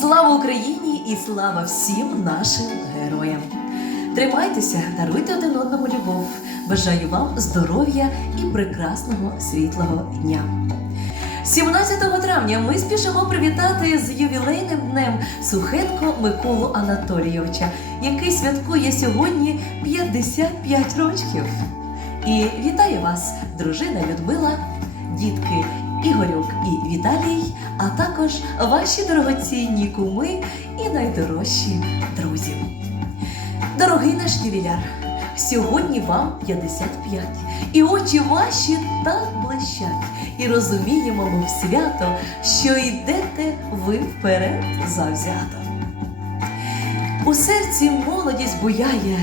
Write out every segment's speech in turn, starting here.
Слава Україні і слава всім нашим героям! Тримайтеся, даруйте один одному любов. Бажаю вам здоров'я і прекрасного світлого дня. 17 травня ми спішимо привітати з ювілейним днем Сухенко Миколу Анатолійовича, який святкує сьогодні 55 років. І вітаю вас, дружина Людмила, дітки Ігорюк і Віталій, а також ваші дорогоцінні куми і найдорожчі друзі. Дорогий наш ювіляр, сьогодні вам 55, і очі ваші так блищать, і розуміємо ми в свято, що йдете ви вперед завзято. У серці молодість буяє,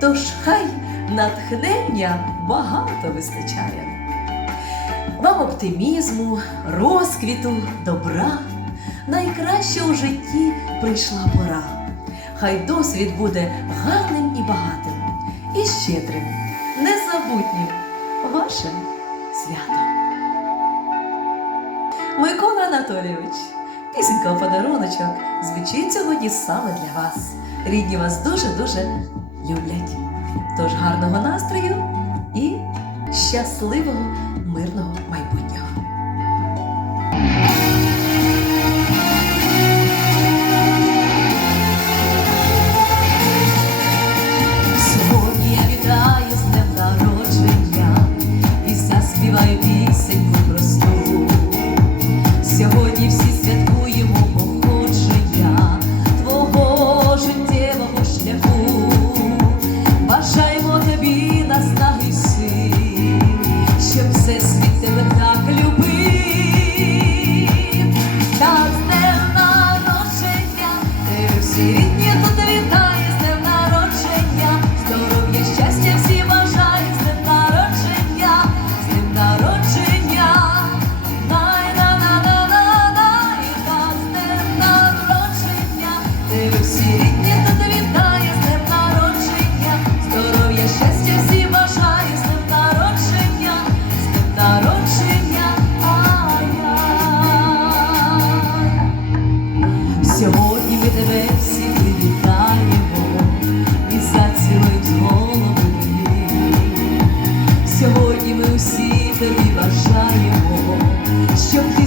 тож хай натхнення багато вистачає. Вам оптимізму, розквіту, добра, найкраще у житті прийшла пора. Хай досвід буде гарним і багатим, і щедрим, незабутнім вашим святом. Микола Анатолійович, пісенька подаруночок звучить сьогодні саме для вас. Рідні вас дуже-дуже люблять. Тож гарного настрою і щасливого мирного майбутнього. Щоб ти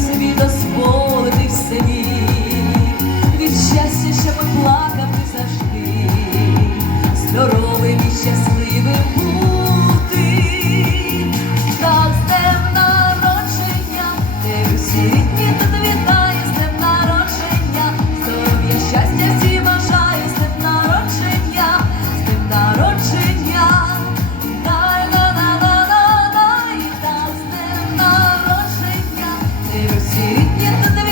Світ є туди.